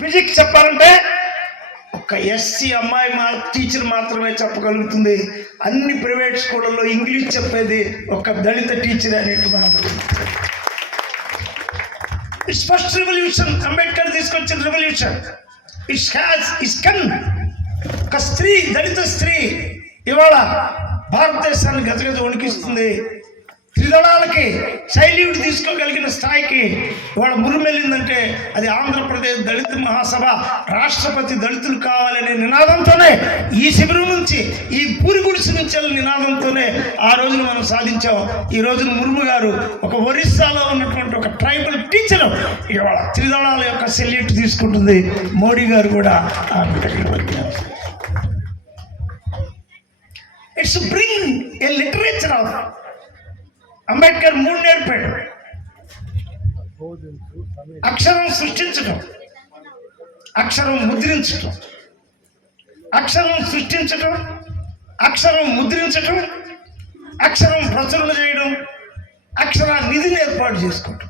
Physics చెప్పాలంటే ఒక SC అమ్మాయి టీచర్ మాత్రమే చెప్పగలుగుతుంది. అన్ని ప్రైవేట్ స్కూళ్ళల్లో ఇంగ్లీష్ చెప్పేది ఒక దళిత టీచర్ అనేది మనకు. ఇట్స్ ఫస్ట్ రెవల్యూషన్, అంబేద్కర్ తీసుకొచ్చిన రెవల్యూషన్. ఇట్స్ కన్ ఒక స్త్రీ, దళిత స్త్రీ ఇవాళ భారతదేశాన్ని గజగజ వణికిస్తుంది. త్రిదళాలకి శైలియుడు తీసుకోగలిగిన స్థాయికి ఇవాళ మురిమెళ్ళిందంటే అది ఆంధ్రప్రదేశ్ దళిత మహాసభ రాష్ట్రపతి దళితులు కావాలనే నినాదంతోనే, ఈ శిబిరం నుంచి, ఈ పూరి గుడిసి నుంచి నినాదంతోనే ఆ రోజున మనం సాధించాం. ఈ రోజున ముర్ము గారు ఒక ఒరిస్సాలో ఉన్నటువంటి ఒక ట్రైబల్ టీచర్ ఇవాళ త్రిదళాల యొక్క సెల్యూట్ తీసుకుంటుంది. మోడీ గారు కూడా it's bring A literature of Ambedkar 3 నేర్పాడు. అక్షరం సృష్టించడం, అక్షరం ముద్రించడం, అక్షరం సృష్టించడం, అక్షరం ముద్రించడం, అక్షరం ప్రచురణ చేయడం, అక్షర నిధిని ఏర్పాటు చేసుకోవడం.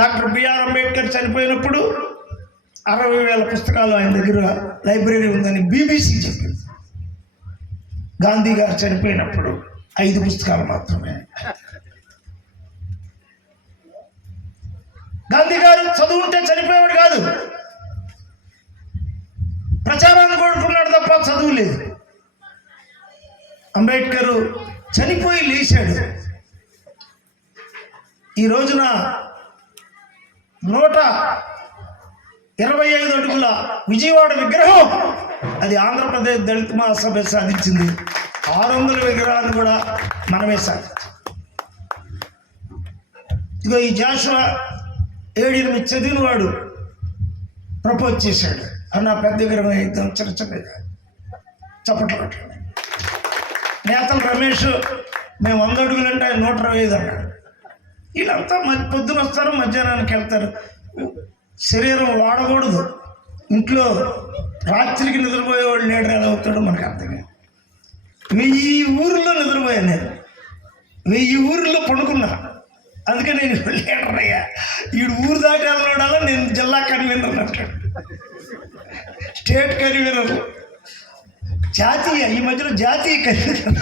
డాక్టర్ బిఆర్ అంబేద్కర్ చనిపోయినప్పుడు 60,000 పుస్తకాలు ఆయన దగ్గర లైబ్రరీ ఉందని బీబీసీ చెప్పింది. గాంధీ గారు చనిపోయినప్పుడు 5 పుస్తకాలు మాత్రమే. గాంధీ గారు చదువుంటే చనిపోయేవాడు కాదు, ప్రచారాన్ని కోరుకున్నాడు తప్ప చదువు లేదు. అంబేద్కర్ చనిపోయి లేచాడు. ఈ రోజున 125 అడుగుల విజయవాడ విగ్రహం అది ఆంధ్రప్రదేశ్ దళిత మహాసభ సాధించింది. 600 విగ్రహాలు కూడా మనమే సాధించాం. ఇదిగో ఈ జాషువా 7-8 చదివిన వాడు ప్రపోజ్ చేశాడు. అన్న పెద్ద విగ్రహం అయితే చిన్నగా చప్పట్లు కొట్టాడు. నేతలు రమేష్ మేము 100 అడుగులంటే ఆయన 125 అన్నాడు. వీళ్ళంతా పొద్దున వస్తారు, మధ్యాహ్నానికి వెళ్తారు. శరీరం వాడకూడదు. ఇంట్లో రాత్రికి నిద్రపోయేవాడు లీడర్ ఎలా అవుతాడో మనకు అర్థం కాదు. 1000 ఊర్లో నిద్రపోయాను నేను, 1000 ఊర్లో పడుకున్నా. అందుకే నేను లీడర్ అయ్యా. ఈడు ఊరు దాటి వెళ్ళడం నేను జిల్లా కన్వీనర్ అంటాడు, స్టేట్ కన్వీనర్, జాతీయ, ఈ మధ్యలో జాతీయ కన్వీనర్.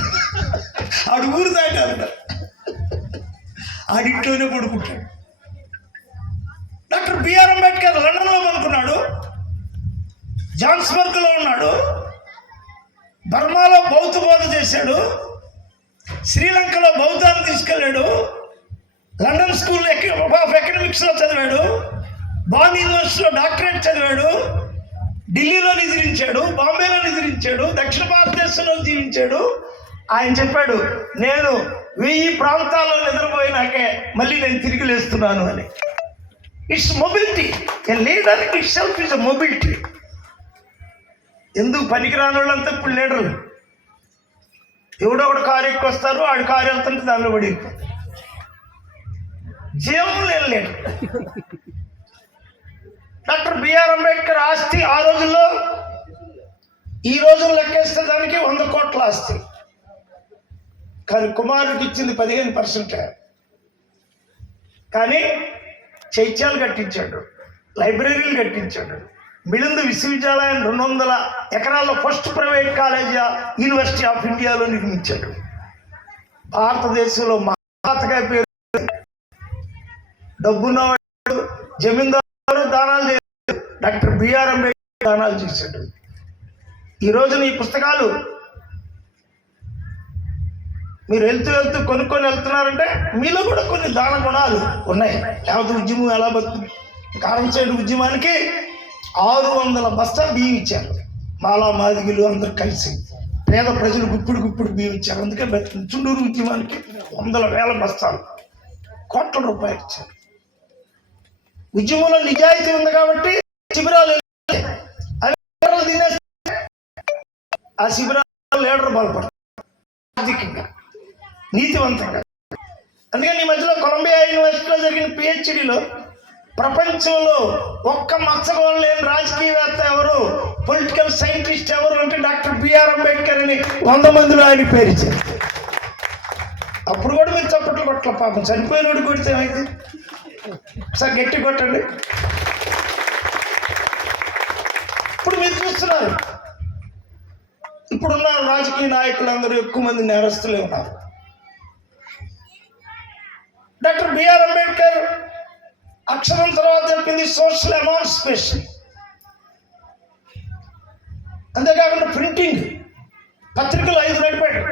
ఆడు ఊరు దాటి వెళ్తాడు, ఆడింట్లోనే పడుకుంటాడు. డాక్టర్ బిఆర్ అంబేద్కర్ లండన్లో పడుకున్నాడు, జాన్స్బర్గ్లో ఉన్నాడు, బర్మాలో బౌద్ధ బోధ చేశాడు, శ్రీలంకలో బౌద్ధాన్ని తీసుకెళ్ళాడు, లండన్ స్కూల్ ఆఫ్ ఎకనామిక్స్లో చదివాడు, బాన్ యూనివర్సిటీలో డాక్టరేట్ చదివాడు, ఢిల్లీలో నిద్రించాడు, బాంబేలో నిద్రించాడు, దక్షిణ భారతదేశంలో జీవించాడు. ఆయన చెప్పాడు, నేను 1000 ప్రాంతాల్లో నిద్రపోయినాకే మళ్ళీ నేను తిరిగి లేస్తున్నాను అని. It's mobility. A leader it self is a mobility. ఎందుకు పనికిరాని వాళ్ళంతా ఇప్పుడు లీడర్లు. ఎవడో ఒకటి కారు ఎక్కువ వస్తారు, ఆడు కారు వెళ్తుంటే దానిలో పడి జీవం లేని లీడర్. డాక్టర్ బిఆర్ అంబేద్కర్ ఆస్తి ఆ రోజుల్లో, ఈ రోజులు లెక్కేస్తే దానికి 100 కోట్ల ఆస్తి. కానీ కుమారుడికి ఇచ్చింది 15%. కానీ చైత్యాలు కట్టించాడు, లైబ్రరీలు కట్టించాడు, మిలింద విశ్వవిద్యాలయం 200 ఎకరాల్లో first private college university of ఇండియాలో నిర్మించాడు. భారతదేశంలో మహాత్గా పేరు, డబ్బున్నవాడు, జమీందారు దానాలు చేశాడు, డాక్టర్ బిఆర్ అంబేద్కర్ దానాలు చేశాడు. ఈ రోజున ఈ పుస్తకాలు మీరు వెళ్తూ కొనుక్కొని వెళ్తున్నారంటే మీలో కూడా కొన్ని దాన గుణాలు ఉన్నాయి. లేకపోతే ఉద్యమం ఎలా బతుకు. కారంచేడు ఉద్యమానికి 600 బస్తాలు బియ్యం ఇచ్చారు. మాలా మాదిగులు అందరూ కలిసి పేద ప్రజలు గుప్పుడు బియ్యం ఇచ్చారు. అందుకే చుండూరు ఉద్యమానికి 100,000 బస్తాలు, కోట్ల రూపాయలు ఇచ్చారు. ఉద్యమంలో నిజాయితీ ఉంది కాబట్టి శిబిరాలు అవి తినేస్తే ఆ శిబిరాలు లీడర్ బలపడతారు ఆర్థికంగా, నీతివంతంగా. అందుకని ఈ మధ్యలో కొలంబియా యూనివర్సిటీలో జరిగిన పిహెచ్డిలో ప్రపంచంలో ఒక్క మచ్చగోళం లేని రాజకీయవేత్త ఎవరు, పొలిటికల్ సైంటిస్ట్ ఎవరు అంటే డాక్టర్ బిఆర్ అంబేద్కర్ అని 100 మందిలో ఆయన పేరు ఇచ్చారు. అప్పుడు కూడా మీరు చప్పట్లు కొట్ల. పాపం చనిపోయినోడు కొడితే ఏమైంది? సార్ గట్టి కొట్టండి. చూస్తున్నారు. ఇప్పుడున్న రాజకీయ నాయకులందరూ ఎక్కువ మంది నేరస్తులే ఉన్నారు. డాక్టర్ బిఆర్ అంబేద్కర్ అక్షరం తర్వాత చెప్పింది సోషల్ ఎమాన్సిపేషన్. అంతేకాకుండా ప్రింటింగ్, పత్రికలు 5 నడిపాడు.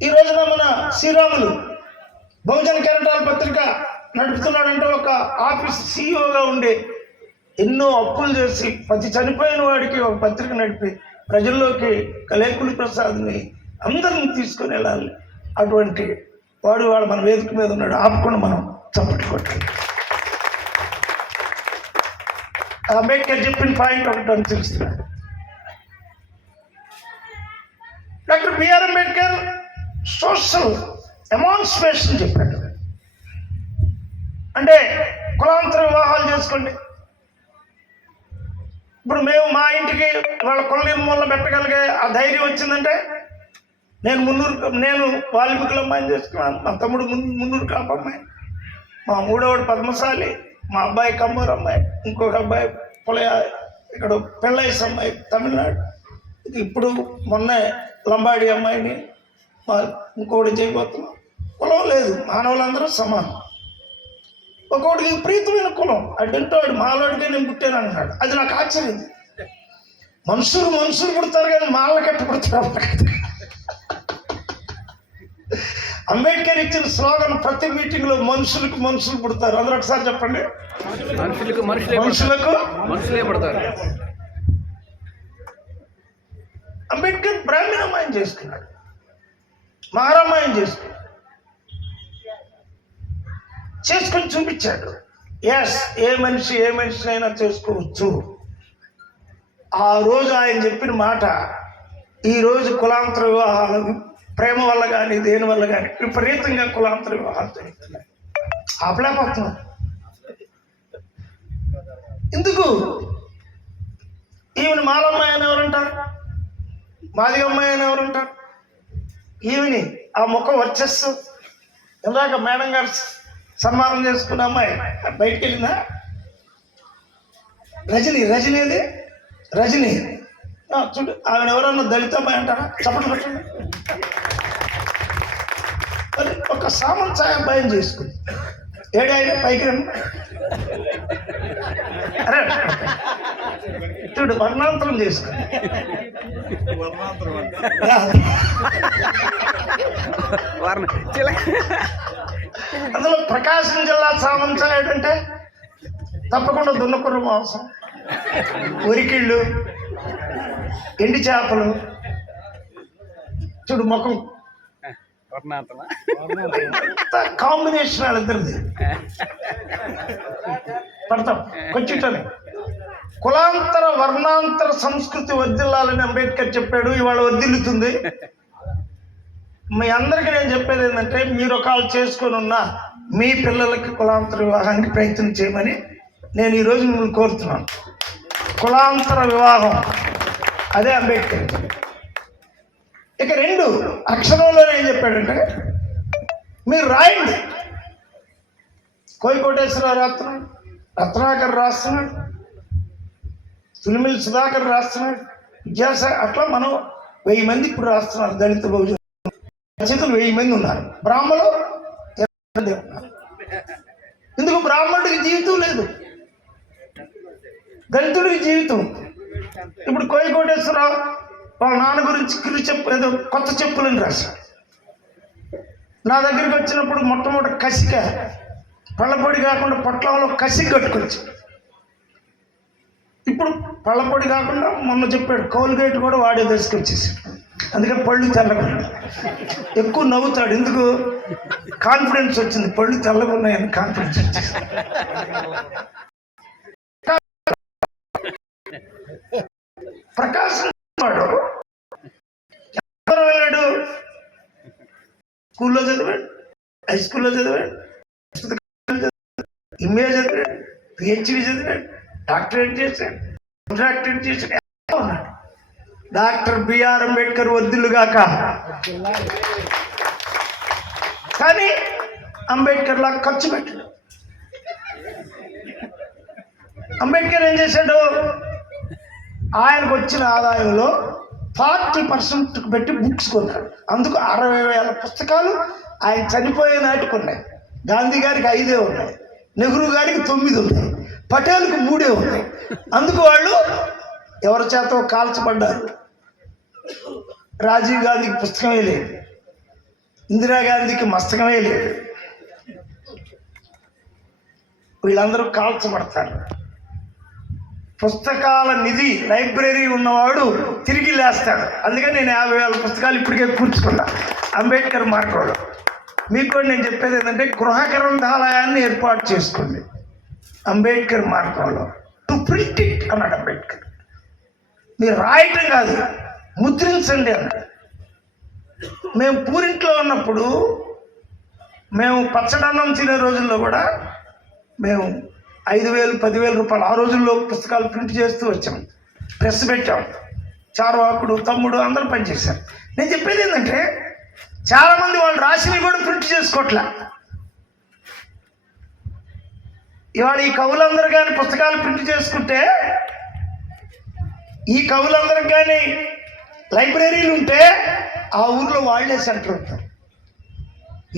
ఈ రోజున మన శ్రీరాములు బహుజన కెరటాల పత్రిక నడుపుతున్నాడంటే ఒక ఆఫీస్ సిఇఓగా ఉండి ఎన్నో అప్పులు చేసి ప్రతి చనిపోయిన వాడికి ఒక పత్రిక నడిపి ప్రజల్లోకి కలేకులు ప్రసాద్ని అందరిని తీసుకొని వెళ్ళాలి. అటువంటి వాడు మన వేదిక మీద ఉన్నాడు. ఆపకుండా మనం చప్పట్లు కొట్టాలి. అంబేద్కర్ చెప్పిన పాయింట్ ఒకటి అని తెలుస్తున్నాడు. Doctor B R Ambedkar social emancipation చెప్పాడు. అంటే కులాంతర వివాహాలు చేసుకోండి. ఇప్పుడు మేము మా ఇంటికి వాళ్ళ కుల నిర్మూలన పెట్టగలిగే ఆ ధైర్యం వచ్చిందంటే నేను వాల్మీకుల అమ్మాయిని చేసుకున్నాను, మా తమ్ముడు మున్నూరు కాపు అమ్మాయి, మా మూడోవాడు పద్మశాలి, మా అబ్బాయి కమ్మూరు అమ్మాయి, ఇంకొక అబ్బాయి ఇక్కడ పెళ్ళైస్ అమ్మాయి తమిళనాడు, ఇప్పుడు మొన్న లంబాడి అమ్మాయిని ఇంకొకటి చేయబోతున్నాం. కులం లేదు, మానవులందరూ సమానం. ఒక్కొక్కడికి విపరీతమైన కులం అడ్డంటాడు, మాలోడికే నేను పుట్టాను అంటున్నాడు. అది నాకు ఆశ్చర్యం. మనుషులు పుడతారు కానీ మాలకెట్ట పుడతారు. అంబేద్కర్ ఇచ్చిన స్లోగన్ ప్రతి మీటింగ్ లో మనుషులు పుడతారు. అందరూ ఒకసారి చెప్పండి, మనుషులే పుడతారు. అంబేద్కర్ బ్రాహ్మణ అమ్మాయిని చేసుకున్నాడు, మహారామాయణ చేసుకొని చూపించాడు. ఏ మనిషినైనా చేసుకోవచ్చు. ఆ రోజు ఆయన చెప్పిన మాట ఈరోజు కులాంతర వివాహాలు ప్రేమ వల్ల కానీ దేని వల్ల కానీ విపరీతంగా కులాంతర వివాహాలు జరుగుతున్నాయి. ఆపలేకపోతున్నాం. ఎందుకు? ఈమెను మాలమ్మాయి అని ఎవరంటారు, మాది అమ్మాయి అని ఎవరంటారు? ఈమెని ఆ ముఖం వర్చస్సు. ఇందాక మేడం గారు సన్మానం చేసుకున్న అమ్మాయి బయటికి వెళ్ళిందా? రజని చూడు, ఆమె ఎవరన్నా దళిత అమ్మాయి అంటారా? చప్పట్లు పెట్టండి. మరి ఒక సామంతాయ అబ్బాయిని చేసుకుంది. ఏడాయినా పైకి రమ్మ. అరే చూడు, వర్ణాంతరం చేసుకుంది. అందులో ప్రకాశం జిల్లా సామంతాయుడు అంటే తప్పకుండా దున్నకుర్ర మాంసం, ఉరికిళ్ళు, ఎండి చేపలు. చూడు ముఖం కాంబినేషన్ వాళ్ళిద్దరిది. పడతాం కొంచెం. కులాంతర వర్ణాంతర సంస్కృతి వర్ధిల్లాలని అంబేద్కర్ చెప్పాడు. ఇవాళ వర్ధిల్లుతుంది. మీ అందరికీ నేను చెప్పేది ఏంటంటే, మీరు ఒకళ్ళు చేసుకొని ఉన్నా మీ పిల్లలకి కులాంతర వివాహానికి ప్రయత్నం చేయమని నేను ఈరోజు మిమ్మల్ని కోరుతున్నాను. కులాంతర వివాహం అదే అంబేద్కర్. ఇక 2 అక్షరంలోనే ఏం చెప్పాడంటే, మీరు రాయండి. కోయికోటేశ్వరరావు రాస్తున్నాడు, రత్నాకర్ రాస్తున్నాడు, తులిమిల్ సుధాకర్ రాస్తున్నాడు, విద్యాసాగర్, అట్లా మనం 1000 మంది ఇప్పుడు రాస్తున్నారు. దళిత బహుజన రచయితలు 1000 మంది ఉన్నారు. బ్రాహ్మణులు 20 మంది ఉన్నారు. ఎందుకు? బ్రాహ్మణుడికి జీవితం లేదు, దళితుడికి జీవితం. ఇప్పుడు కోయికోటేశ్వరరావు వాళ్ళ నాన్న గురించి ఏదో కొత్త చెప్పులని రాశాడు. నా దగ్గరికి వచ్చినప్పుడు మొట్టమొదటి కసిక, పళ్ళపొడి కాకుండా పొట్లంలో కసిక కట్టుకొచ్చి, ఇప్పుడు పళ్ళపొడి కాకుండా మొన్న చెప్పాడు కోల్గేట్ కూడా వాడే తీసుకొచ్చేసాడు. అందుకని పళ్ళు తెల్లకుండా ఎక్కువ నవ్వుతాడు. ఎందుకు? కాన్ఫిడెన్స్ వచ్చింది. పళ్ళు తెల్లగా ఉన్నాయని కాన్ఫిడెన్స్ వచ్చింది. ప్రకాశం వాడు ఎవరు వెళ్ళాడు? స్కూల్లో చదివాడు, హై స్కూల్లో చదివాడు, ఎంఏ చదివాడు, పిహెచ్డి చదివాడు, డాక్టరేట్ చేశాడు, కాంట్రాక్టరేట్ చేశాడు. ఉన్నాడు. డాక్టర్ బిఆర్ అంబేద్కర్ వర్ధిల్లుగాక. కానీ అంబేద్కర్ లాగా ఖర్చు పెట్టాడు. అంబేద్కర్ ఏం చేశాడు? ఆయనకు వచ్చిన ఆదాయంలో 40% పెట్టి బుక్స్ కొన్నాడు. అందుకు 60,000 పుస్తకాలు ఆయన చనిపోయే నాటికి ఉన్నాయి. గాంధీ గారికి 5 ఉన్నాయి, నెహ్రూ గారికి 9 ఉన్నాయి, పటేల్కి 3 ఉన్నాయి. అందుకు వాళ్ళు ఎవరి చేత కాల్చబడ్డారు. రాజీవ్ గాంధీకి పుస్తకమే లేదు, ఇందిరాగాంధీకి మస్తకమే లేదు. వీళ్ళందరూ కాల్చబడతారు. పుస్తకాల నిధి లైబ్రరీ ఉన్నవాడు తిరిగి లేస్తాడు. అందుకని నేను 50,000 పుస్తకాలు ఇప్పటికే కూర్చుకున్నా అంబేద్కర్ మార్గంలో. మీకు కూడా నేను చెప్పేది ఏంటంటే గృహ గ్రంథాలయాన్ని ఏర్పాటు చేసుకోండి అంబేద్కర్ మార్గంలో. టు ప్రింట్ ఇట్ అన్నాడు అంబేద్కర్. మీరు రాయటం కాదు, ముద్రించండి అన్నాడు. మేము పూరింట్లో ఉన్నప్పుడు, మేము పచ్చడన్నం తినే రోజుల్లో కూడా మేము 5,000, 10,000 రూపాయలు ఆ రోజుల్లో పుస్తకాలు ప్రింట్ చేస్తూ వచ్చాం. ప్రెస్ పెట్టాం. చారువాకుడు, తమ్ముడు అందరూ పనిచేశారు. నేను చెప్పేది ఏంటంటే చాలామంది వాళ్ళు రాసినవి కూడా ప్రింట్ చేసుకోవట్లే. ఇవాళ ఈ కవులందరూ కానీ పుస్తకాలు ప్రింట్ చేసుకుంటే, ఈ కవులందరికి కానీ లైబ్రరీలు ఉంటే ఆ ఊర్లో వాళ్ళే సెంటర్ ఉంటారు.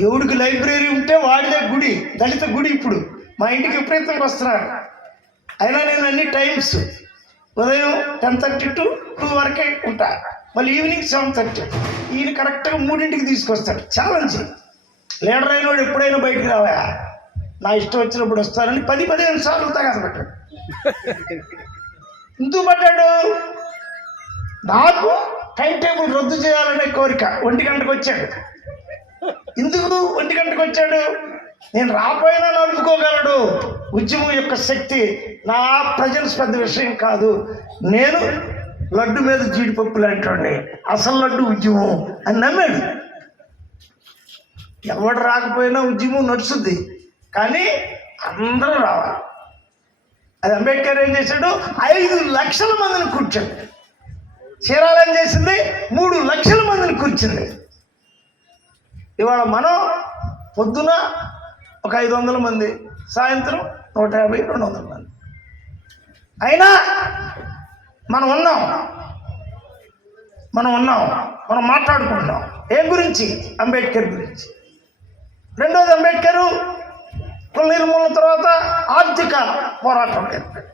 ఎవడికి లైబ్రరీ ఉంటే వాడిదే గుడి, దళిత గుడి. ఇప్పుడు మా ఇంటికి విపరీతంగా వస్తున్నారు. అయినా నేను అన్ని టైమ్స్ ఉదయం 10:30 to 2 వరకే ఉంటా, మళ్ళీ ఈవినింగ్ 7:30. ఈయన కరెక్ట్గా 3ంటికి తీసుకొస్తాడు. ఛాలెంజ్. లీడర్ అయినోడు ఎప్పుడైనా బయటికి రావా, నా ఇష్టం వచ్చినప్పుడు వస్తారని 10-15 సార్లు తగాద పెట్టాడు. ఎందుకు పడ్డాడు? నాకు టైం టేబుల్ రద్దు చేయాలనే కోరిక. 1 గంటకు వచ్చాడు. ఎందుకు 1 గంటకు వచ్చాడు? నేను రాపోయినా నడుపుకోగలడు. ఉద్యమం యొక్క శక్తి. నా ప్రజెన్స్ పెద్ద విషయం కాదు. నేను లడ్డు మీద జీడిపప్పు లాంటి అసలు లడ్డు ఉద్యమం అని నమ్మాడు. ఎవడు రాకపోయినా ఉద్యమం నడుస్తుంది, కానీ అందరూ రావాలి. అది అంబేద్కర్ ఏం చేశాడు? 5 లక్షల మందిని కూర్చోండి. చీరాల ఏం చేసింది? 3 లక్షల మందిని కూర్చుంది. ఇవాళ మనం పొద్దున ఒక 500 మంది, సాయంత్రం 150-200 మంది. అయినా మనం ఉన్నాం, మనం మాట్లాడుకుంటున్నాం. ఏం గురించి? అంబేద్కర్ గురించి. రెండోది, అంబేద్కర్ కుల నిర్మూలన తర్వాత ఆర్థిక పోరాటం ఏర్పడింది.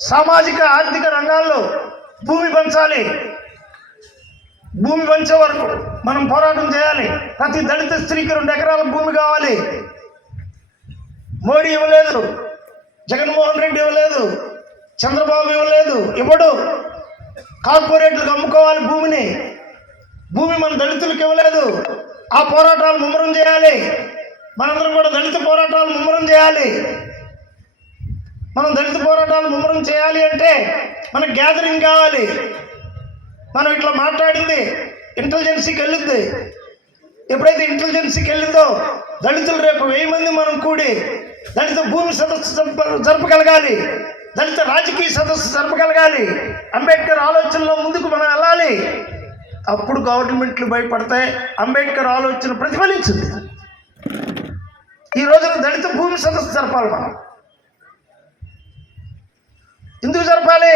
సామాజిక ఆర్థిక రంగాల్లో భూమి పంచాలి, భూమి పంచే వరకు మనం పోరాటం చేయాలి. ప్రతి దళిత స్త్రీకి 2 ఎకరాల భూమి కావాలి. మోడీ ఇవ్వలేదు, జగన్మోహన్ రెడ్డి ఇవ్వలేదు, చంద్రబాబు ఇవ్వలేదు, ఇవ్వడు. కార్పొరేట్లకు అమ్ముకోవాలి భూమిని. భూమి మన దళితులకు ఇవ్వలేదు. ఆ పోరాటాలు ముమ్మరం చేయాలి. మనందరం కూడా దళిత పోరాటాలు ముమ్మరం చేయాలి. మనం దళిత పోరాటాలు ముమ్మరం చేయాలి అంటే మనకు గ్యాదరింగ్ కావాలి. మనం ఇట్లా మాట్లాడింది ఇంటెలిజెన్సీకి వెళ్ళింది. ఎప్పుడైతే ఇంటెలిజెన్సీకి వెళ్ళిందో దళితులు రేపు 1000 మంది మనం కూడి దళిత భూమి సదస్సు జరపగలగాలి, దళిత రాజకీయ సదస్సు జరపగలగాలి. అంబేద్కర్ ఆలోచనలో ముందుకు మనం వెళ్ళాలి. అప్పుడు గవర్నమెంట్లు భయపడతాయి. అంబేద్కర్ ఆలోచన ప్రతిఫలించింది. ఈ రోజున దళిత భూమి సదస్సు జరపాలి. మనం ఎందుకు జరపాలి?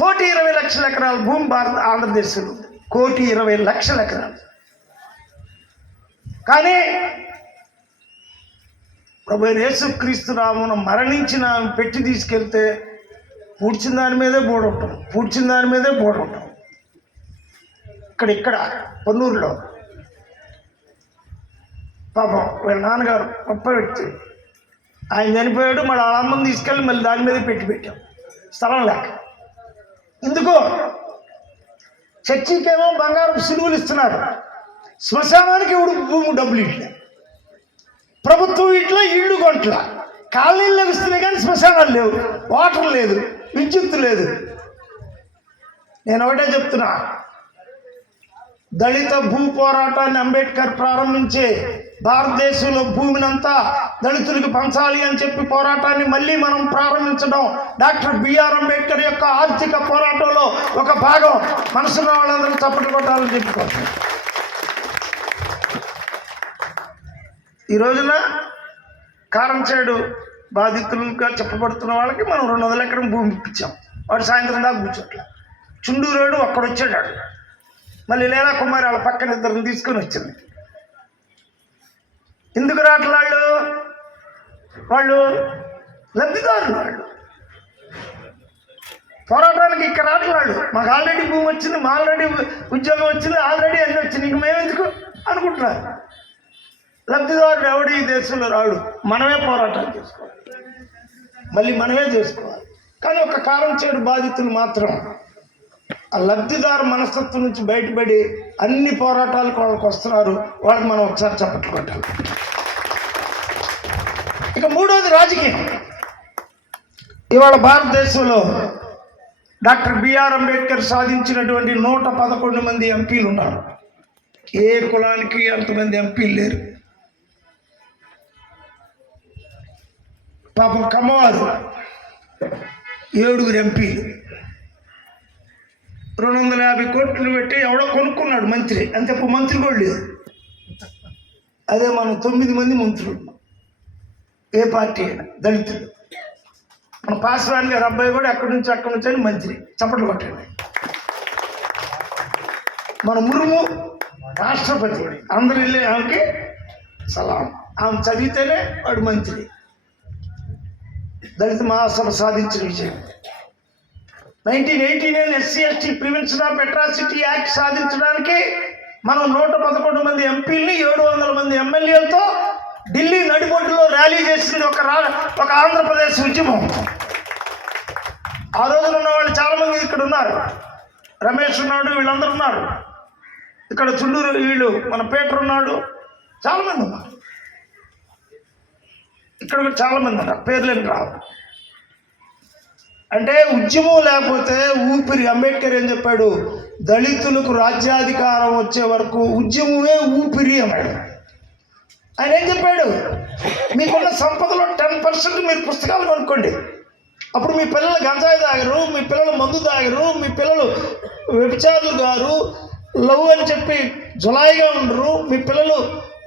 1,20,00,000 ఎకరాల భూమి ఆంధ్రదేశంలో 1,20,00,000 ఎకరాలు. కానీ ప్రభు యేసుక్రీస్తు నామమున మరణించిన పెట్టి తీసుకెళ్తే పూడ్చిన దాని మీదే బోడుంటాం. ఇక్కడ పొన్నూరులో పాపం వీళ్ళ నాన్నగారు గొప్ప వ్యక్తి. ఆయన చనిపోయాడు. మళ్ళీ వాళ్ళ అమ్మని తీసుకెళ్ళి మళ్ళీ దాని మీదే పెట్టాం, స్థలం లేక. ఎందుకో చర్చికేమో బంగారం సిలువలు ఇస్తున్నారు, శ్మశానానికి భూమి డబ్బులు ఇట్లా, ప్రభుత్వం ఇట్లా ఇళ్ళు కొంట్ల, కాలనీలు లభిస్తున్నాయి కానీ శ్మశానాలు లేవు, వాటర్ లేదు, విద్యుత్ లేదు. నేను ఒకటే చెప్తున్నా, దళిత భూ పోరాటాన్ని అంబేద్కర్ ప్రారంభించే భారతదేశంలో భూమినంతా దళితులకు పంచాలి అని చెప్పి పోరాటాన్ని మళ్ళీ మనం ప్రారంభించడం డాక్టర్ బిఆర్ అంబేద్కర్ యొక్క ఆర్థిక పోరాటంలో ఒక భాగం. మనసున్న వాళ్ళందరూ చప్పట్లు కొట్టాలని చెప్పుకోవచ్చు. ఈ రోజున కారంచేడు బాధితులుగా చెప్పబడుతున్న వాళ్ళకి మనం 200 ఎకరం భూమి ఇప్పించాం. వాడు సాయంత్రం దాకా కూర్చోట్లా. చుండూరోడు ఒక్కడొచ్చాడు. మళ్ళీ లీలా కుమారి వాళ్ళ పక్కన ఇద్దరిని తీసుకొని వచ్చింది. ఎందుకు రావట్లేదు? వాళ్ళు లబ్ధిదారులు. వాళ్ళు పోరాటానికి ఇక్కడ రావట్లేదు. మాకు ఆల్రెడీ భూమి వచ్చింది, మా ఆల్రెడీ ఉద్యోగం వచ్చింది, ఆల్రెడీ అన్నీ వచ్చింది, ఇంక మేమెందుకు అనుకుంటున్నారు. లబ్ధిదారుడు ఎవడు ఈ దేశంలో రాడు. మనమే పోరాటం చేసుకోవాలి, మళ్ళీ మనమే చేసుకోవాలి. కానీ ఒక కాలం చేడు బాధితులు మాత్రం ఆ లబ్ధిదారు మనస్తత్వం నుంచి బయటపడి అన్ని పోరాటాలకు వాళ్ళకి వస్తున్నారు. వాళ్ళకి మనం ఒకసారి చప్పట్లు కొట్టాలి. ఇక మూడోది రాజకీయం. ఇవాళ భారతదేశంలో డాక్టర్ బిఆర్ అంబేద్కర్ సాధించినటువంటి 111 మంది ఎంపీలు ఉన్నారు. ఏ కులానికి అంతమంది ఎంపీలు లేరు. పాపం కమ్మవారు 7 ఎంపీలు, 250 కోట్లు పెట్టి ఎవడో కొనుక్కున్నాడు మంత్రి. అంతే, మంత్రి కూడా లేదు. అదే మనం 9 మంది మంత్రులు. ఏ పార్టీ అయినా దళితులు. మన పాస్వాన్ గారు అబ్బాయి కూడా అక్కడి నుంచి అని మంత్రి. చప్పట్లు కొట్టండి. మన ముర్ము రాష్ట్రపతి. అందరు వెళ్ళి ఆమెకి సలాం. ఆమె చదివితేనే వాడు మంత్రి. దళిత మహాసభ సాధించిన విజయం. 1989 SC/ST prevention of atrocity act సాధించడానికి మనం 111 మంది ఎంపీలని 700 మంది ఎమ్మెల్యేలతో ఢిల్లీ నడిబొడ్డులో ర్యాలీ చేసింది ఒక ఆంధ్రప్రదేశ్ ఉద్యమం. ఆ రోజున ఉన్న వాళ్ళు చాలామంది ఇక్కడ ఉన్నారు. రమేష్ ఉన్నాడు, వీళ్ళందరూ ఉన్నారు. ఇక్కడ చుండూరు వీళ్ళు, మన పీటర్ ఉన్నాడు, చాలామంది ఉన్నారు. ఇక్కడ కూడా చాలామంది ఉన్నారు, పేర్లేని రావు. అంటే ఉద్యమం లేకపోతే ఊపిరి. అంబేద్కర్ ఏం చెప్పాడు? దళితులకు రాజ్యాధికారం వచ్చే వరకు ఉద్యమమే ఊపిరి అన్నాడు. ఆయన ఏం చెప్పాడు? మీకున్న సంపదలో 10% మీరు పుస్తకాలు కొనుక్కోండి. అప్పుడు మీ పిల్లలు గంజాయి తాగరు, మీ పిల్లలు మందు తాగరు, మీ పిల్లలు వ్యభిచారులు గారు, లవ్ అని చెప్పి జులాయిగా ఉండరు, మీ పిల్లలు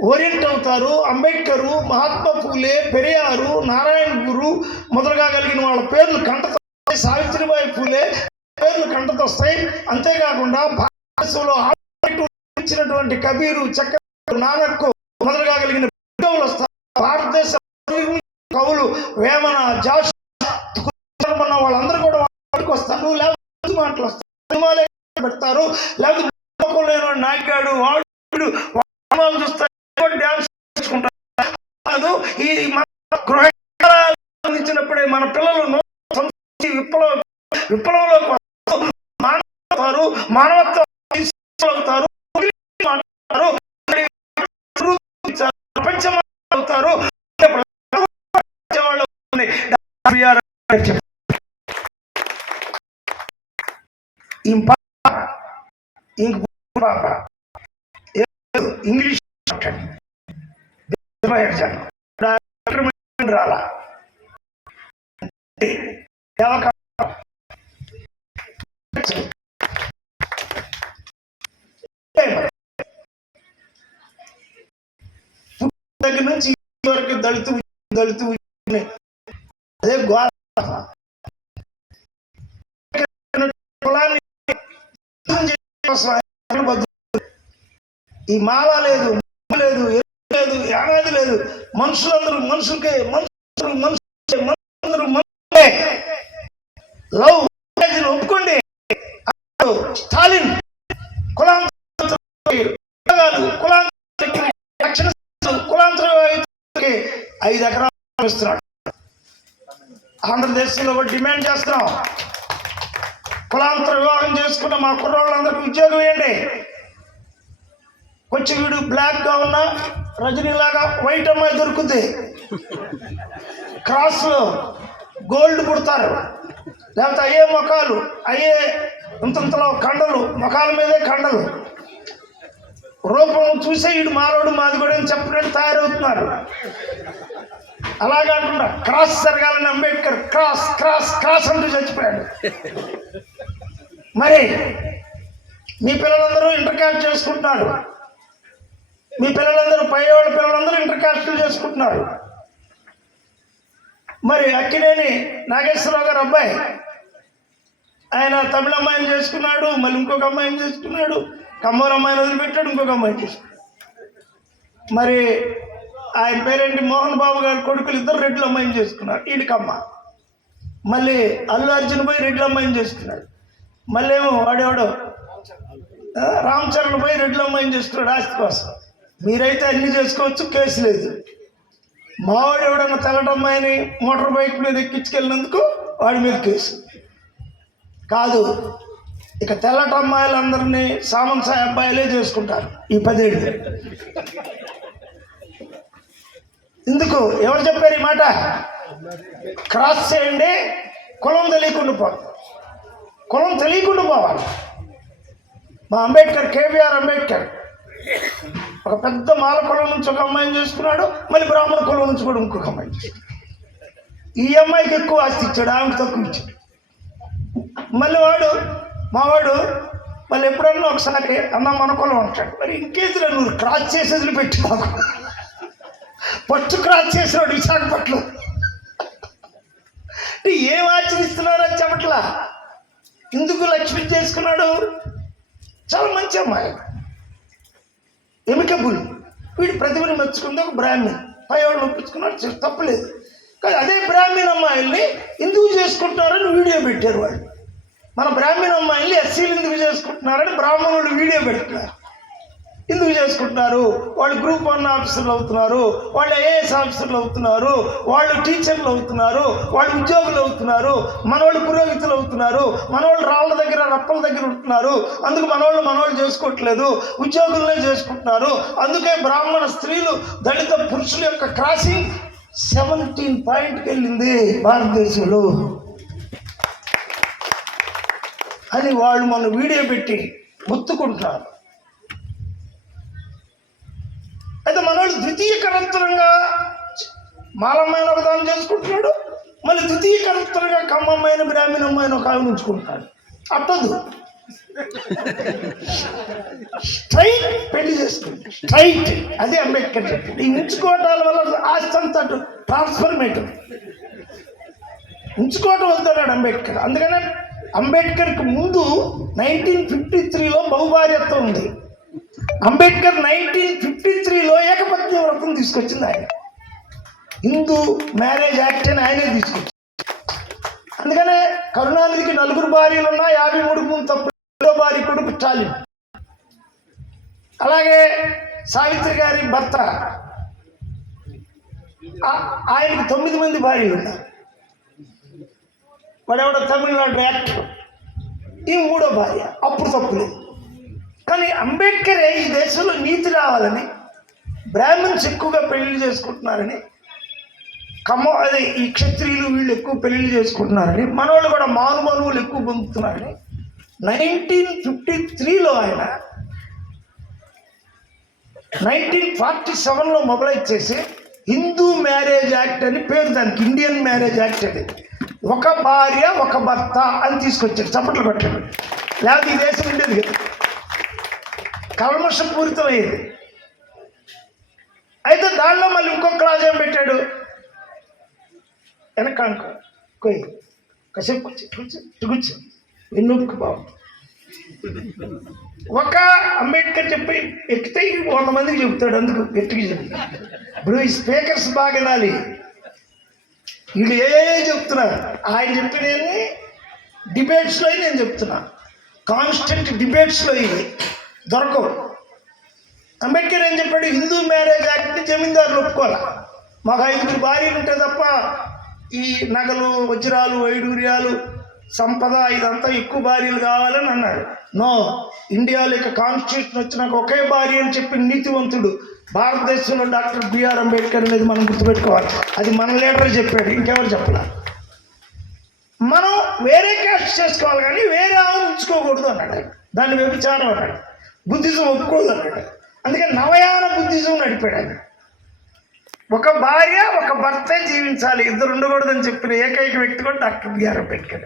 ఓరియంట్ అవుతారు. అంబేద్కరు, మహాత్మా పూలే, పెరియారు, నారాయణ గురు మొదలుగా కలిగిన వాళ్ళ పేర్లు కంటతో, సావిత్రిబాయి పూలే పేర్లు కంటతో వస్తాయి. అంతేకాకుండా భారతదేశంలో ఇచ్చినటువంటి కబీరు, చక్ర, నానక్ మొదలుగా కలిగిన కవులు వస్తారు. భారతదేశ కవులు వేమన, జాష్ వాళ్ళందరూ కూడా వాడికి వస్తారు. లేకపోతే మాటలు వస్తారు, సినిమాలే పెడతారు. లేకపోతే నాయకుడు వాడు చూస్తారు, డ్యాన్స్ చేసుకుంటారు. ఈ గృహ అందించినప్పుడే మన పిల్లలు విప్లవంలోకి మానవుతారు, మానవత్వం అవుతారు, ప్రపంచం అవుతారు. ఇంగ్లీష్ రాలా దగ్గర నుంచి వరకు దళితు అదే గోళ. ఈ మాల లేదు, లేదు, లేదు, ఏడాది లేదు. మనుషులందరూ మనుషులకే, మనుషులందరూ మనుషులే. లవ్ ఒప్పుకోండి. స్టాలిన్ కులాంతర 5 ఎకరాలు ఇస్తున్నాడు. ఆంధ్రదేశంలో డిమాండ్ చేస్తున్నాం, కులాంతర వివాహం చేసుకున్న మా కుర్రోళ్ళందరికీ ఉద్యోగం వేయండి. కొంచెం వీడు బ్లాక్గా ఉన్నా రజనీలాగా వైట్ అమ్మాయి దొరుకుతుంది. క్రాస్లో గోల్డ్ పుడతారు. లేకపోతే అయ్యే మొఖాలు, అయ్యే ఇంతలో కండలు, మొఖాల మీదే కండలు. రూపం చూసే వీడు మానవుడు మాది కూడా అని చెప్పినట్టు తయారవుతున్నారు. అలా కాకుండా క్రాస్ జరగాలని అంబేద్కర్ క్రాస్ క్రాస్ క్రాస్ అంటూ చచ్చిపోయాడు. మరి మీ పిల్లలందరూ ఇంటర్ కాస్ట్ చేసుకుంటున్నారు. మీ పిల్లలందరూ పై వాళ్ళ పిల్లలందరూ ఇంటర్ కాస్టులు చేసుకుంటున్నారు. మరి అక్కినేని నాగేశ్వరరావు గారు అబ్బాయి, ఆయన తమిళ అమ్మాయిని చేసుకున్నాడు, మళ్ళీ ఇంకొక అమ్మాయిని చేసుకున్నాడు, కమ్మోరు అమ్మాయిని వదిలిపెట్టాడు, ఇంకొక అమ్మాయిని చేసుకున్నాడు. మరి ఆయన పేరేంటి, మోహన్ బాబు గారి కొడుకులు ఇద్దరు రెడ్ల అమ్మాయిని చేసుకున్నారు, ఈడికమ్మ. మళ్ళీ అల్లు అర్జున్ పోయి రెడ్ల అమ్మాయిని చేసుకున్నాడు. మళ్ళీ ఏమో వాడేవాడు రామ్ చరణ్ పోయి రెడ్ల అమ్మాయిని చేసుకున్నాడు ఆస్తి కోసం. మీరైతే అన్ని చేసుకోవచ్చు, కేసు లేదు. మావాడు ఎవడన్నా తెల్లటమ్మాయిని మోటార్ బైక్ మీద ఎక్కించుకెళ్ళినందుకు వాడి మీద కేసు. కాదు, ఇక తెల్లటమ్మాయిలందరినీ సామంత సాయి అబ్బాయిలే చేసుకుంటారు ఈ 10 ఏళ్ళు. ఎందుకు, ఎవరు చెప్పారు ఈ మాట? క్రాస్ చేయండి, కులం తెలియకుండా పోవాలి. కులం తెలియకుండా పోవాలి. మా అంబేద్కర్, కేవీఆర్ అంబేద్కర్ ఒక పెద్ద మాల కులం నుంచి ఒక అమ్మాయిని చేసుకున్నాడు, మళ్ళీ బ్రాహ్మణ కులం నుంచి కూడా ఇంకొక అమ్మాయిని చేసుకున్నాడు. ఈ అమ్మాయికి ఎక్కువ ఆస్తి ఇచ్చాడు, ఆమెకు తక్కువ ఇచ్చాడు. మళ్ళీ మావాడు మళ్ళీ ఎప్పుడన్నా ఒకసారి అన్న మన కులం అంటాడు. మరి ఇంకేదిలో నువ్వు క్రాస్ చేసేది పెట్టి మాకు ఫస్ట్ క్రాస్ చేసినాడు విశాఖపట్నం. ఏం ఆచరిస్తున్నారని చెప్పట్లా. ఎందుకు లక్ష్మి చేసుకున్నాడు? చాలా మంచి అమ్మాయి, ఎమికబుల్. వీడు ప్రతిభను మెచ్చుకుంది, ఒక బ్రాహ్మణ్ పైవాళ్ళు ఒప్పించుకున్నాడు, తప్పలేదు. కానీ అదే బ్రాహ్మణ అమ్మాయిల్ని ఎందుకు చేసుకుంటున్నారని వీడియో పెట్టారు వాళ్ళు. మన బ్రాహ్మణ అమ్మాయిల్ని ఎస్సీలు ఎందుకు చేసుకుంటున్నారని బ్రాహ్మణులు వీడియో పెడుతున్నారు. ఎందుకు చేసుకుంటున్నారు? వాళ్ళు గ్రూప్ 1 ఆఫీసర్లు అవుతున్నారు, వాళ్ళు ఐఏఎస్ ఆఫీసర్లు అవుతున్నారు, వాళ్ళు టీచర్లు అవుతున్నారు, వాళ్ళు ఉద్యోగులు అవుతున్నారు, మనవాళ్ళు పురోహితులు అవుతున్నారు, మనవాళ్ళు రాళ్ళ దగ్గర రప్పల దగ్గర ఉంటున్నారు. అందుకు మనవాళ్ళు చేసుకోవట్లేదు, ఉద్యోగులనే చేసుకుంటున్నారు. అందుకే బ్రాహ్మణ స్త్రీలు దళిత పురుషుల యొక్క క్రాసింగ్ 17 పాయింట్కి వెళ్ళింది భారతదేశంలో అని వాళ్ళు మన వీడియో పెట్టి గుర్తుకుంటున్నారు. అయితే మనవాళ్ళు ద్వితీయకరంతరంగా మాలమ్మాయిని ఒక దాన్ని చేసుకుంటున్నాడు, మళ్ళీ ద్వితీయకరంతరంగా కమ్మమ్మాయిని బ్రాహ్మణ అమ్మాయిని ఒక ఆమె ఉంచుకుంటున్నాడు. అట్టదు, స్ట్రైట్ పెళ్లి చేసుకుంది, స్ట్రైట్. అదే అంబేద్కర్ చెప్పింది. ఈ ఉంచుకోవటాల వల్ల ఆస్తి అంతా ట్రాన్స్ఫర్మేటివ్. ఉంచుకోవటం వద్దన్నాడు అంబేద్కర్. అందుకనే అంబేద్కర్కి ముందు 1953లో బహుభార్యత్వం ఉంది. అంబేద్కర్ 1953లో ఏకపత్ని వ్రతం తీసుకొచ్చింది ఆయన. హిందూ మ్యారేజ్ యాక్ట్ అని ఆయనే తీసుకొచ్చింది. అందుకనే కరుణానిధికి 4 భార్యలు ఉన్నా 53 ముందు తప్పు. భార్య కొడుకు స్టాలిన్. అలాగే సావిత్రి గారి భర్త, ఆయనకి 9 మంది భార్యలు ఉన్నారు. వాడెవడో తమిళనాడు యాక్టర్, ఈ 3వ భార్య. అప్పుడు తప్పులేదు. కానీ అంబేద్కరే ఈ దేశంలో నీతి రావాలని, బ్రాహ్మణ్స్ ఎక్కువగా పెళ్లిళ్ళు చేసుకుంటున్నారని, అదే ఈ క్షత్రియులు వీళ్ళు ఎక్కువ పెళ్లిళ్ళు చేసుకుంటున్నారని, మనవాళ్ళు కూడా మానుమనువులు ఎక్కువ పొందుతున్నారని 1953లో ఆయన 1947లో మొబలైజ్ చేసి హిందూ మ్యారేజ్ యాక్ట్ అని పేరు, దానికి ఇండియన్ మ్యారేజ్ యాక్ట్ అని, ఒక భార్య ఒక భర్త అని తీసుకొచ్చాడు. చప్పట్లు కొట్టాడు. లేకపోతే ఈ దేశం ఉండేది కదా, కల్మషపూరితమయ్యేది. అయితే దానిలో మళ్ళీ ఇంకొక క్లాజ్ ఏం పెట్టాడు, వెనక అనుకో కొయ్యి కసేపు కూర్చో ఎన్నుకు బాబు. ఒక అంబేద్కర్ చెప్పి ఎక్కితే 100 మందికి చెబుతాడు, అందుకు గట్టిగా చెప్తాడు. ఇప్పుడు ఈ స్పీకర్స్ బాగా వినాలి, వీళ్ళు చెప్తున్నారు. ఆయన చెప్పినవి డిబేట్స్లో నేను చెప్తున్నా, కాన్స్టెంట్ డిబేట్స్లో ఇవి దొరకవు. అంబేద్కర్ ఏం చెప్పాడు? హిందూ మ్యారేజ్ యాక్ట్ని జమీందారులు ఒప్పుకోవాలి. మాకు 5 భార్యలు ఉంటే తప్ప ఈ నగలు, వజ్రాలు, వైడూర్యాలు, సంపద ఇదంతా ఎక్కువ భార్యలు కావాలని అన్నాడు. నో, ఇండియాలో ఇక కాన్స్టిట్యూషన్ వచ్చినాక ఒకే భార్య అని చెప్పిన నీతివంతుడు భారతదేశంలో డాక్టర్ బిఆర్ అంబేద్కర్ అనేది మనం గుర్తుపెట్టుకోవాలి. అది మన లీడర్ చెప్పాడు, ఇంకెవరు చెప్పలే. మనం వేరే క్యాస్ట్ చేసుకోవాలి కానీ వేరే ఆమెను ఉంచుకోకూడదు అన్నాడు. దాన్ని వ్యభిచారం అన్నాడు. బుద్ధిజం ఒప్పుకోదు అన్నాడు. అందుకని నవయాన బుద్ధిజం నడిపాడు ఆయన. ఒక భార్య ఒక భర్తే జీవించాలి, ఇద్దరు ఉండకూడదని చెప్పిన ఏకైక వ్యక్తి కూడా doctor B R Ambedkar.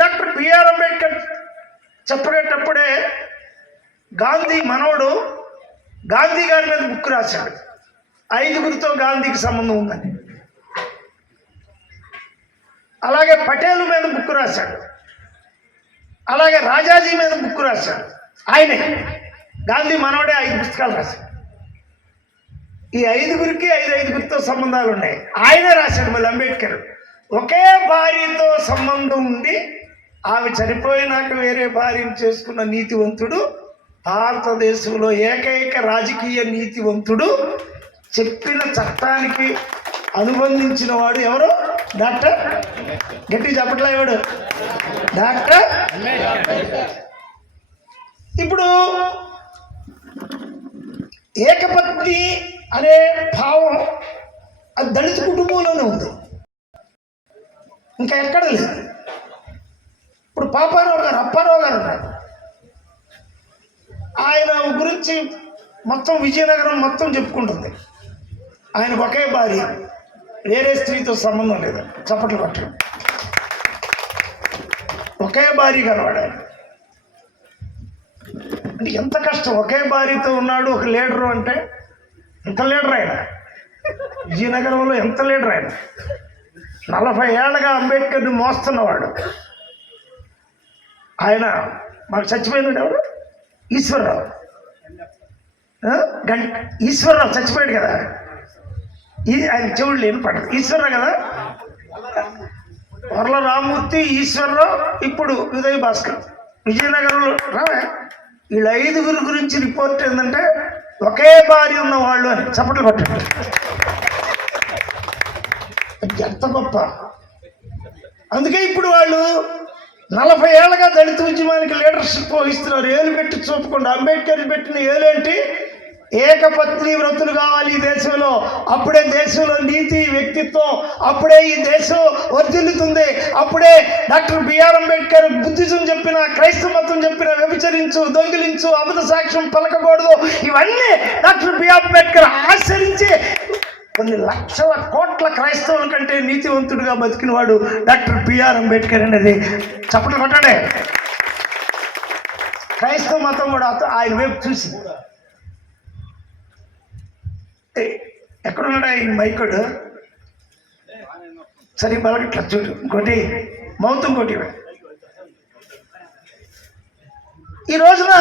Doctor B R Ambedkar చెప్పేటప్పుడే గాంధీ మనవడు గాంధీ గారి మీద బుక్ రాశాడు. 5గురితో గాంధీకి సంబంధం ఉందని. అలాగే పటేల్ మీద బుక్ రాశాడు, అలాగే రాజాజీ మీద బుక్ రాశాడు. ఆయనే గాంధీ మనవడే 5 పుస్తకాలు రాశాడు. ఈ 5గురికి 5గురితో సంబంధాలు ఉన్నాయి. ఆయనే రాశాడు. మళ్ళీ అంబేద్కర్ ఒకే భార్యతో సంబంధం ఉండి ఆమె చనిపోయినాక వేరే భార్యను చేసుకున్న నీతివంతుడు, భారతదేశంలో ఏకైక రాజకీయ నీతివంతుడు, చెప్పిన చట్టానికి అనుబంధించిన వాడు ఎవరు? డాక్టర్ గట్టి చెప్పట్లా ఎవడు? డాక్టర్. ఇప్పుడు ఏకపత్ని అనే భావం అది దళిత కుటుంబంలోనే ఉంది, ఇంకా ఎక్కడ లేదు. ఇప్పుడు పాపారావు గారు, అప్పారావు గారు ఉన్నారు. ఆయన గురించి మొత్తం విజయనగరం మొత్తం చెప్పుకుంటుంది. ఆయనకు ఒకే భార్య, వేరే స్త్రీతో సంబంధం లేదు. చప్పట్లు కొట్టడం. ఒకే భార్య కలవాడు ఆయన. అంటే ఎంత కష్టం. ఒకే భార్యతో ఉన్నాడు ఒక లీడరు అంటే. ఎంత లీడర్ ఆయన విజయనగరంలో, ఎంత లీడర్ ఆయన. 40 ఏళ్ళగా అంబేద్కర్ని మోస్తున్నవాడు ఆయన. మాకు చచ్చిపోయినాడు ఎవరు? ఈశ్వరరావు. ఈశ్వరరావు చచ్చిపోయాడు కదా. ఆయన చెవుడు లేని పడదు. ఈశ్వరరావు కదా, వర్ల రామ్మూర్తి, ఈశ్వరరావు, ఇప్పుడు ఉదయ్ భాస్కర్. విజయనగరంలో రావే. వీళ్ళ 5గురి గురించి రిపోర్ట్ ఏంటంటే ఒకే భార్య ఉన్నవాళ్ళు అని. చప్పట్లు పట్టండి. ఎంత గొప్ప. అందుకే ఇప్పుడు వాళ్ళు 40 ఏళ్ళగా దళిత ఉద్యమానికి లీడర్షిప్ వహిస్తున్నారు. ఏలు పెట్టి చూపకుండా. అంబేద్కర్ పెట్టిన ఏలేంటి? ఏకపత్ని వ్రతులు కావాలి ఈ దేశంలో. అప్పుడే దేశంలో నీతి, వ్యక్తిత్వం, అప్పుడే ఈ దేశం వర్ధిల్లుతుంది. అప్పుడే డాక్టర్ బిఆర్ అంబేద్కర్ బుద్ధిజం చెప్పిన, క్రైస్తవ మతం చెప్పిన వ్యభిచరించు, దొంగిలించు, అబద్ధ సాక్ష్యం పలకకూడదు, ఇవన్నీ డాక్టర్ బిఆర్ అంబేద్కర్ ఆచరించి కొన్ని లక్షల కోట్ల క్రైస్తవుల కంటే నీతివంతుడిగా బతికినవాడు డాక్టర్ బిఆర్ అంబేద్కర్ అనేది. చప్పట్లు కొట్టండి. క్రైస్తవ మతం కూడా ఆయన వైపు చూసి, ఎక్కడున్నాడా ఈ మైకుడు? సరే బలగట్ల చూడు. ఇంకోటి మౌతం ఇంకోటి. ఈ రోజున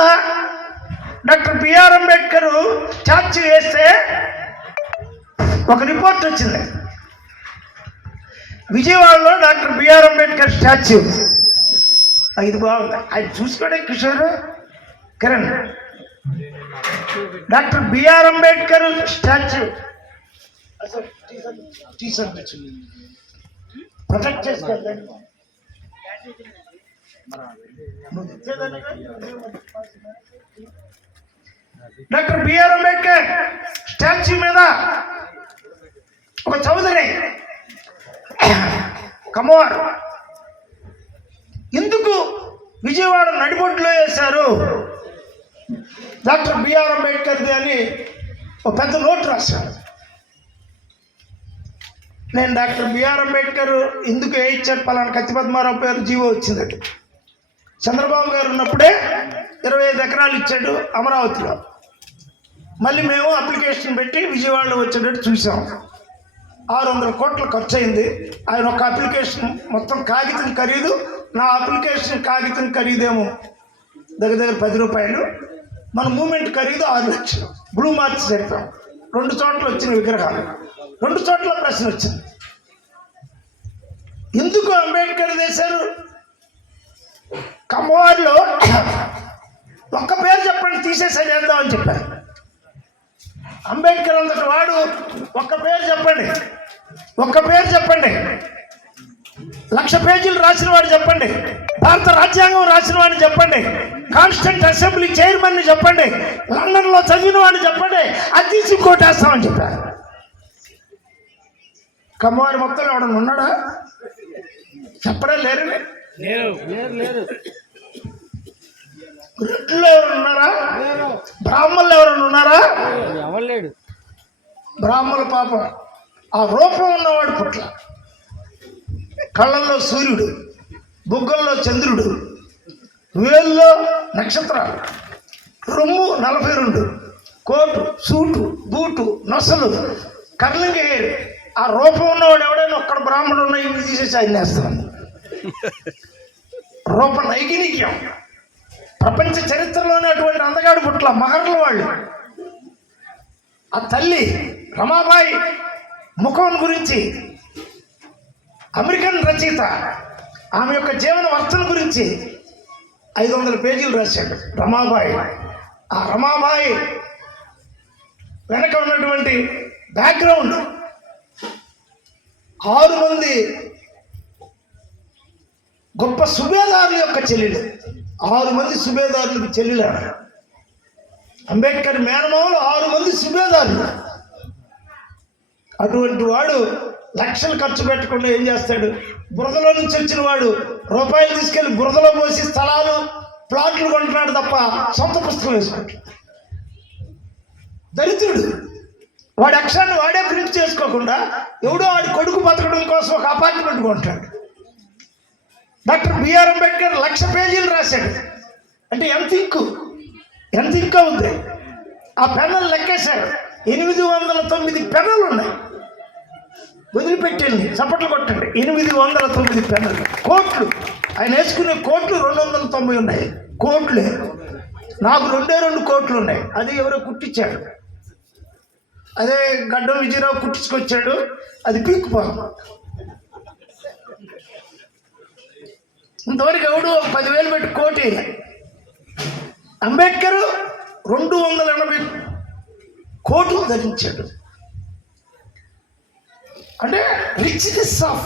డాక్టర్ బిఆర్ అంబేద్కర్ స్టాచ్యూ వేస్తే ఒక రిపోర్ట్ వచ్చింది. విజయవాడలో డాక్టర్ బిఆర్ అంబేద్కర్ స్టాచ్యూ. ఇది బాగుంది. ఆయన చూసుకోండి Kishore, Kiran. Doctor B R Ambedkar statue protect చేసుకోండి. డాక్టర్ బిఆర్ అంబేద్కర్ స్టాచ్యూ మీద ఒక చౌదరి కమ్మవారు ఎందుకు విజయవాడ నడిబొడ్లో వేశారు డాక్టర్ బిఆర్ అంబేద్కర్ది అని ఒక పెద్ద నోట్ రాశారు. నేను డాక్టర్ బిఆర్ అంబేద్కర్ ఎందుకు వేయించాడు పలానా కత్తిపద్మారావు పేరు జీవో వచ్చిందండి. చంద్రబాబు గారు ఉన్నప్పుడే 25 ఎకరాలు ఇచ్చాడు అమరావతిలో. మళ్ళీ మేము అప్లికేషన్ పెట్టి విజయవాడలో వచ్చేటట్టు చూసాం. 600 కోట్లు ఖర్చు అయింది. ఆయన ఒక అప్లికేషన్ మొత్తం కాగితం ఖరీదు, నా అప్లికేషన్ కాగితం ఖరీదేమో దగ్గర 10 రూపాయలు, మన మూమెంట్ ఖరీదు 6 లక్షలు. బ్లూ మార్క్స్ చెప్పాం. 2 చోట్ల వచ్చిన విగ్రహాలు, 2 చోట్ల ప్రశ్న వచ్చింది. ఎందుకు అంబేద్కర్ చేశారు? కమ్మవారిలో ఒక్క పేరు చెప్పండి తీసేసే చేద్దామని చెప్పారు. అంబేద్కర్ అంతటి వాడు ఒక్క పేరు చెప్పండి, ఒక్క పేరు చెప్పండి. 1,00,000 పేజీలు రాసిన వాడు చెప్పండి, భారత రాజ్యాంగం రాసిన వాడిని చెప్పండి, కాన్స్టిట్యూంట్ అసెంబ్లీ చైర్మన్ ని చెప్పండి, లండన్లో చదివిన వాడిని చెప్పండి, అది తీసి కోటేస్తామని చెప్పారు. కమ్మవారి మొత్తం ఎవడన్నా ఉన్నాడా? చెప్పడే లేరు. రెడ్లు ఎవరైనా ఉన్నారా? బ్రాహ్మణులు ఎవరైనా ఉన్నారా? ఎవరు లేడు. బ్రాహ్మణుల పాప ఆ రూపం ఉన్నవాడు పుట్ల. కళ్ళల్లో సూర్యుడు, బుగ్గల్లో చంద్రుడు, వేల్లో నక్షత్రాలు, రొమ్ము 42, కోటు, సూటు, బూటు, నొసలు, కర్లింగ్ హెయిర్. ఆ రూపం ఉన్నవాడు ఎవడైనా ఒక్కడ బ్రాహ్మణుడు ఉన్న ఇవి తీసేసి ఆయన వేస్తాను. రూప నైగినిక్యం. ప్రపంచ చరిత్రలోనే అటువంటి అందగాడు పుట్ల మహర్ల వాళ్ళు. ఆ తల్లి రమాబాయి ముఖం గురించి అమెరికన్ రచయిత ఆమె యొక్క జీవన వర్తన గురించి 500 పేజీలు రాశాడు రమాబాయి. ఆ రమాబాయి వెనక ఉన్నటువంటి బ్యాక్గ్రౌండ్ 6 మంది గొప్ప సుబేదారుల యొక్క చెల్లెలు. 6 మంది సుబేదారులకు చెల్లెలు. అంబేద్కర్ మేనమామలు 6 మంది సుబేదారులు. అటువంటి వాడు లక్షలు ఖర్చు పెట్టకుండా ఏం చేస్తాడు? బురదలో నుంచి వచ్చిన వాడు రూపాయలు తీసుకెళ్లి బురదలో పోసి స్థలాలు, ప్లాట్లు కొంటున్నాడు తప్ప సొంత పుస్తకం వేసుకుంటాడు. దరిద్రుడు. వాడి అక్షరాన్ని వాడే ప్రింట్ చేసుకోకుండా ఎవడో వాడి కొడుకు బతకడం కోసం ఒక అపార్ట్మెంట్ కొంటాడు. డాక్టర్ బిఆర్ అంబేద్కర్ 1,00,000 పేజీలు రాశాడు. అంటే ఎంత ఇంకు ఉంది. ఆ పెన్నులు లెక్కేశారు. 809 పెన్నులు ఉన్నాయి. వదిలిపెట్టండి, చప్పట్లు కొట్టండి. 809 పెన్నులు. కోట్లు, ఆయన వేసుకునే కోట్లు 290 ఉన్నాయి. కోట్లే. నాకు 2 కోట్లు ఉన్నాయి. అది ఎవరో కుట్టించాడు. అదే గడ్డం విజయరావు కుట్టించుకొచ్చాడు. అది పీక్కుపోదు. ఇంతవరకు ఎవడు 10,000 పెట్టి కోటి. అంబేద్కర్ 280 కోట్లు ధరించాడు. అంటే richness of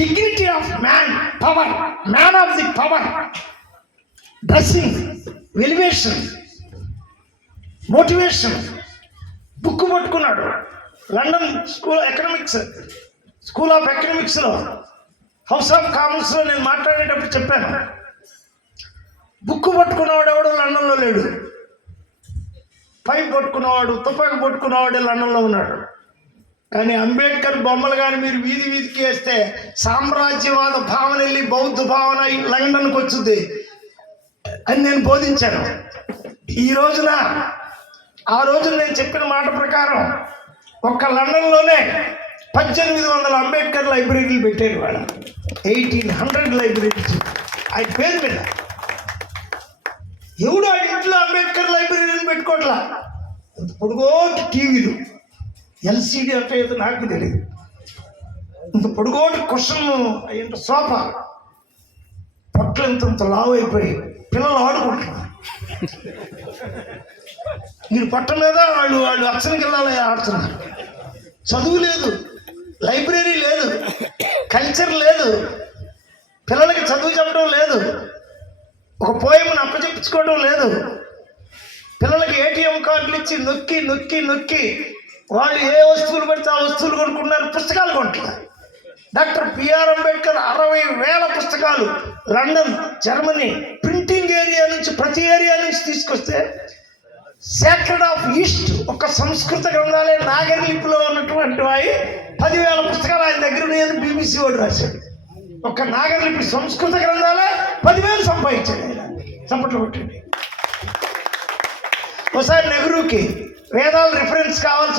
dignity of man, power, man of the power, dressing, elevation, motivation. Book పట్టుకున్నాడు. లండన్ స్కూల్ ఆఫ్ ఎకనామిక్స్లో హౌస్ ఆఫ్ కామన్స్లో నేను మాట్లాడేటప్పుడు చెప్పాను. బుక్ పట్టుకున్నవాడు ఎవడో లండన్లో లేడు. పైప్ పట్టుకున్నవాడు, తుపాకి పట్టుకున్నవాడే లండన్లో ఉన్నాడు. కానీ అంబేద్కర్ బొమ్మలు కానీ మీరు వీధికి వేస్తే సామ్రాజ్యవాద భావన వెళ్ళి బౌద్ధ భావన లండన్కి వచ్చింది అని నేను బోధించాను. ఆ రోజున నేను చెప్పిన మాట ప్రకారం ఒక్క లండన్లోనే 1800 అంబేద్కర్ లైబ్రరీలు పెట్టారు. వాళ్ళు 1800 లైబ్రరీస్ ఆయన పేరు మీద. ఎవడు ఆ ఇంట్లో అంబేద్కర్ లైబ్రరీని పెట్టుకోవట్లా. పొడుగోటి టీవీలు, ఎల్సిడి అంటే ఏదో నాకు తెలియదు. ఇంత పొడుగోటి క్వశ్చన్ ఏంటో సోఫా, పొట్లు ఇంత లావు అయిపోయి పిల్లలు ఆడుకుంటున్నారు. మీరు పట్ట మీద వాళ్ళు అచ్చనికి వెళ్ళాలి ఆడుతున్నారు. చదువు లేదు, లైబ్రరీ లేదు, కల్చర్ లేదు, పిల్లలకి చదువు చెప్పడం లేదు, ఒక పోయమును అప్పచెప్పించుకోవడం లేదు. పిల్లలకి ఏటీఎం కార్డులు ఇచ్చి నొక్కి వాళ్ళు ఏ వస్తువులు పడితే ఆ వస్తువులు కొనుక్కున్నారు. పుస్తకాలు కొంటున్నారు. డాక్టర్ బిఆర్ అంబేద్కర్ 60,000 పుస్తకాలు లండన్, జర్మనీ ప్రింటింగ్ ఏరియా నుంచి, ప్రతి ఏరియా నుంచి తీసుకొస్తే సేక్రెడ్ ఆఫ్ ఈస్ట్ ఒక సంస్కృత గ్రంథాలే నాగరిలిపిలో ఉన్నటువంటి 10,000 పుస్తకాలు ఆయన దగ్గర నేను BBC వాడు రాశాడు. ఒక నాగరిలిపి సంస్కృత గ్రంథాలే 10,000 సంపాదించాడు ఆయన. చప్పట్లు కొట్టండి. ఒకసారి నెహ్రూకి వేదాలు రిఫరెన్స్ కావాల్సి